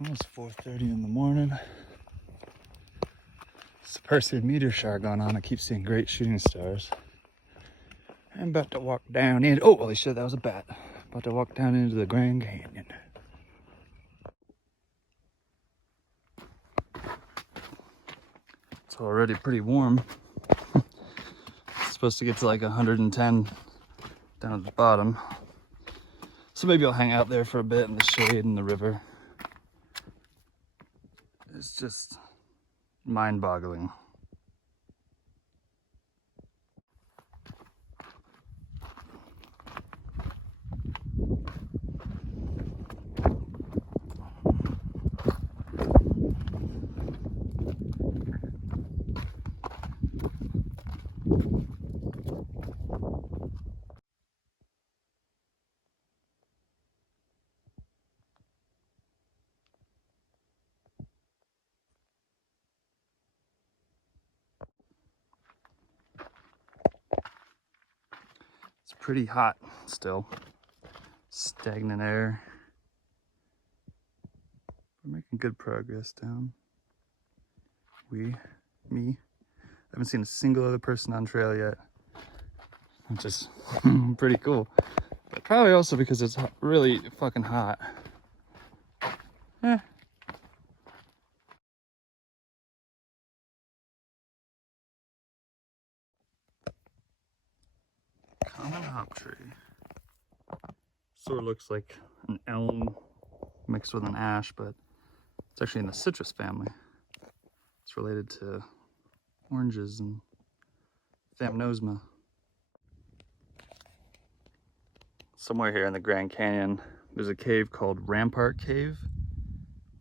Almost 4:30 in the morning. It's a Perseid meteor shower going on. I keep seeing great shooting stars. I'm about to walk down in. Oh, holy shit, that was a bat. About to walk down into the Grand Canyon. It's already pretty warm. It's supposed to get to like 110 down at the bottom. So maybe I'll hang out there for a bit in the shade and the river. It's just mind-boggling. It's pretty hot still. Stagnant air. We're making good progress down. Me. I haven't seen a single other person on trail yet, which is pretty cool. But probably also because it's really fucking hot. Common hop tree. Sort of looks like an elm mixed with an ash, but it's actually in the citrus family. It's related to oranges and thamnosma. Somewhere here in the Grand Canyon, there's a cave called Rampart Cave,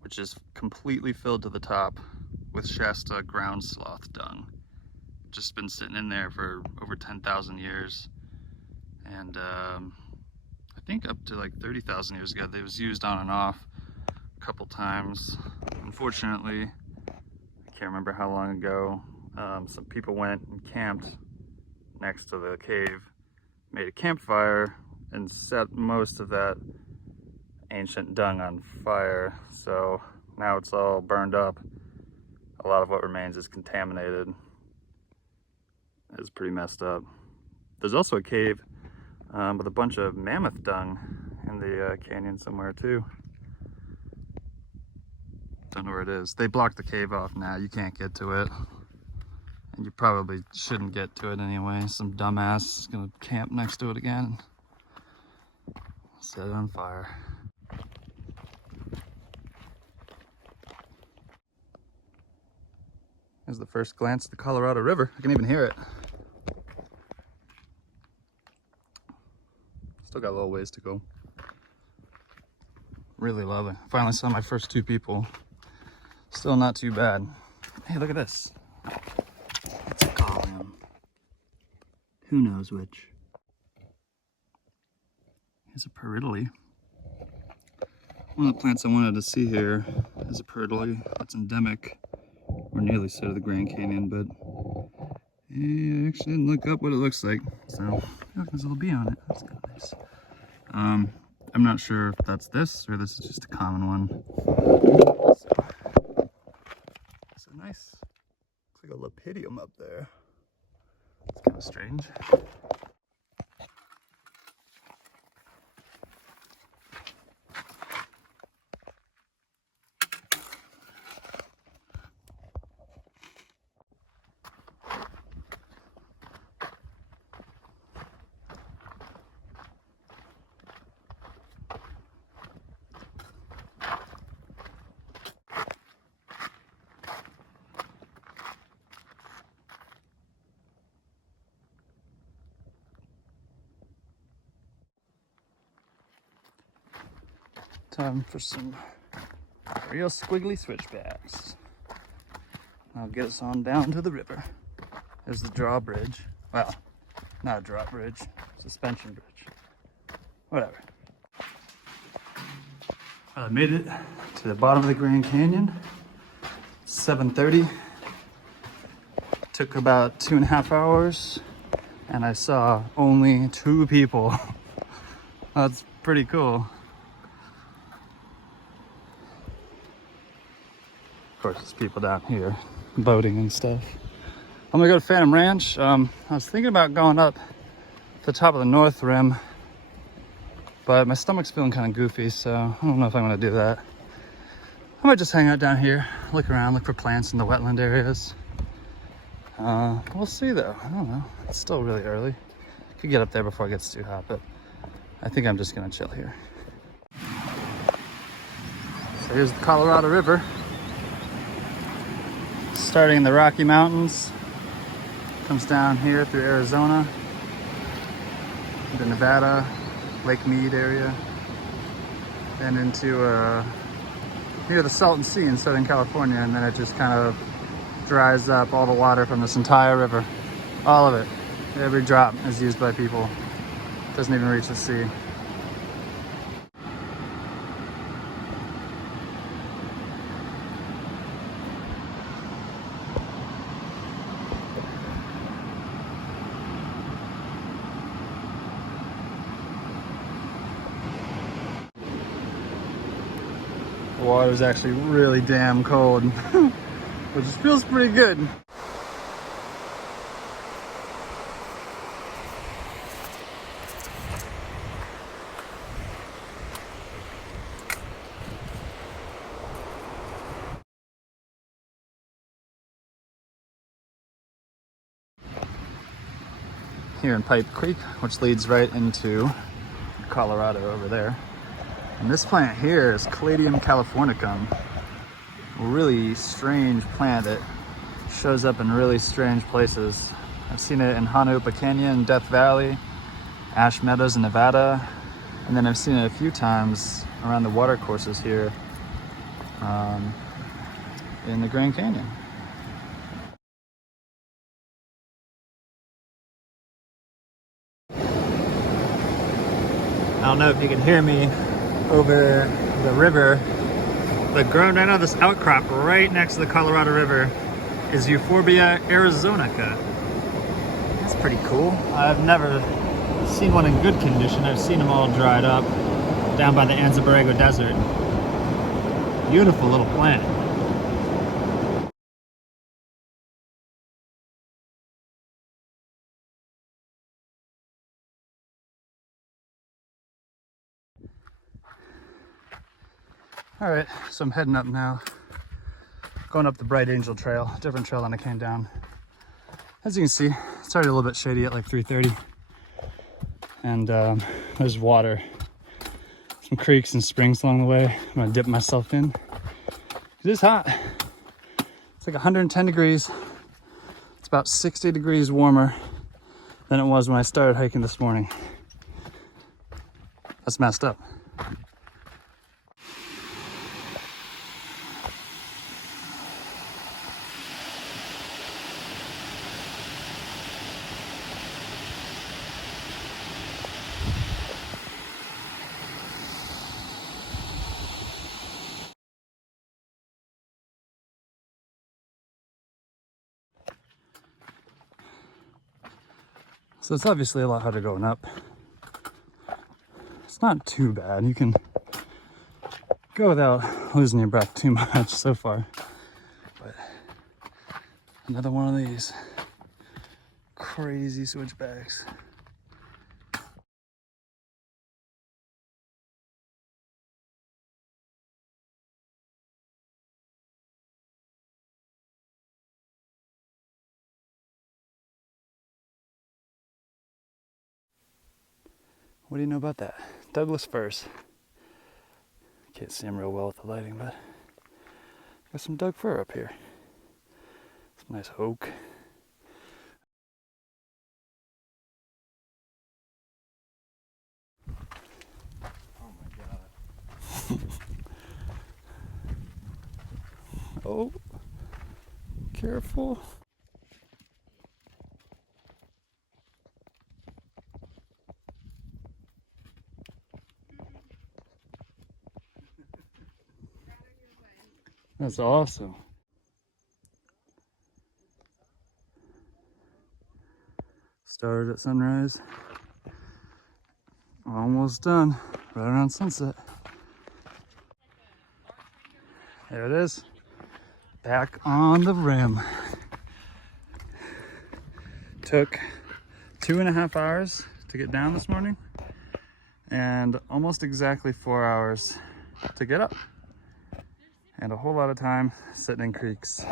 which is completely filled to the top with Shasta ground sloth dung. Just been sitting in there for over 10,000 years. And I think up to like 30,000 years ago, it was used on and off a couple times. Unfortunately, I can't remember how long ago, some people went and camped next to the cave, made a campfire, and set most of that ancient dung on fire. So now it's all burned up. A lot of what remains is contaminated. It's pretty messed up. There's also a cave with a bunch of mammoth dung in the canyon somewhere too. Don't know where it is. They blocked the cave off now. You can't get to it. And you probably shouldn't get to it anyway. Some dumbass is gonna camp next to it again. Set it on fire. Here's the first glance at the Colorado River. I can even hear it. Still got a little ways to go. Really lovely. Finally saw my first two people. Still not too bad. Hey, look at this. It's a column. Who knows which? Here's a peridily. One of the plants I wanted to see here is a peridily that's endemic, or nearly so, to the Grand Canyon, but I actually didn't look up what it looks like. So, look, there's a little bee on it. That's kind of nice. I'm not sure if that's this or this is just a common one. So nice. Looks like a lepidium up there. It's kind of strange. Time for some real squiggly switchbacks. I'll get us on down to the river. There's the drawbridge. Well, not a drawbridge, suspension bridge. Whatever. I made it to the bottom of the Grand Canyon. 7:30. Took about 2.5 hours, and I saw only 2 people. That's pretty cool. Of course, there's people down here boating and stuff. I'm gonna go to Phantom Ranch. I was thinking about going up to the top of the North Rim, but my stomach's feeling kind of goofy, so I don't know if I'm gonna do that. I might just hang out down here, look around, look for plants in the wetland areas. We'll see though. I don't know. It's still really early. Could get up there before it gets too hot, but I think I'm just gonna chill here. So here's the Colorado River. Starting in the Rocky Mountains, comes down here through Arizona, into Nevada, Lake Mead area, and into near the Salton Sea in Southern California, and then it just kind of dries up all the water from this entire river. All of it. Every drop is used by people. It doesn't even reach the sea. The water's actually really damn cold, which feels pretty good. Here in Pipe Creek, which leads right into Colorado over there. And this plant here is Caladium californicum, a really strange plant that shows up in really strange places. I've seen it in Hanaupa Canyon, Death Valley, Ash Meadows in Nevada, and then I've seen it a few times around the water courses here in the Grand Canyon. I don't know if you can hear me over the river, but growing right now, this outcrop right next to the Colorado River is Euphorbia arizonica. That's pretty cool. I've never seen one in good condition. I've seen them all dried up down by the Anza Borrego Desert. Beautiful little plant. All right, so I'm heading up now, going up the Bright Angel Trail, different trail than I came down. As you can see, it's already a little bit shady at like 3:30, and there's water, some creeks and springs along the way. I'm gonna dip myself in. It is hot. It's like 110 degrees. It's about 60 degrees warmer than it was when I started hiking this morning. That's messed up. So it's obviously a lot harder going up. It's not too bad. You can go without losing your breath too much so far. But another one of these crazy switchbacks. What do you know about that? Douglas firs. Can't see them real well with the lighting, but got some Doug fir up here. Some nice oak. Oh my god. Oh, careful. That's awesome. Started at sunrise. Almost done. Right around sunset. There it is. Back on the rim. Took 2.5 hours to get down this morning and almost exactly 4 hours to get up. And a whole lot of time sitting in creeks,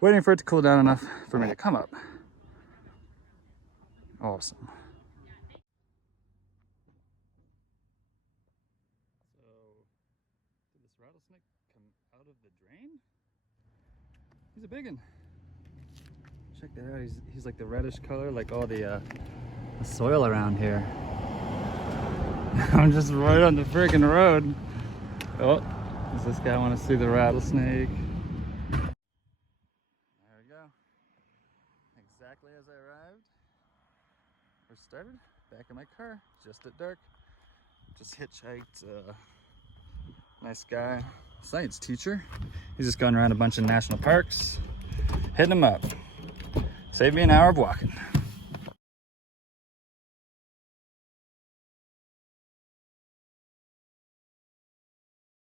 waiting for it to cool down enough for me to come up. Awesome. So, did this rattlesnake come out of the drain? He's a big one. Check that out. He's like the reddish color, like all the soil around here. I'm just right on the freaking road. Oh, does this guy want to see the rattlesnake? There we go. Exactly as I arrived or started, back in my car, just at dark. Just hitchhiked. Nice guy, science teacher. He's just gone around a bunch of national parks, hitting them up. Saved me an hour of walking.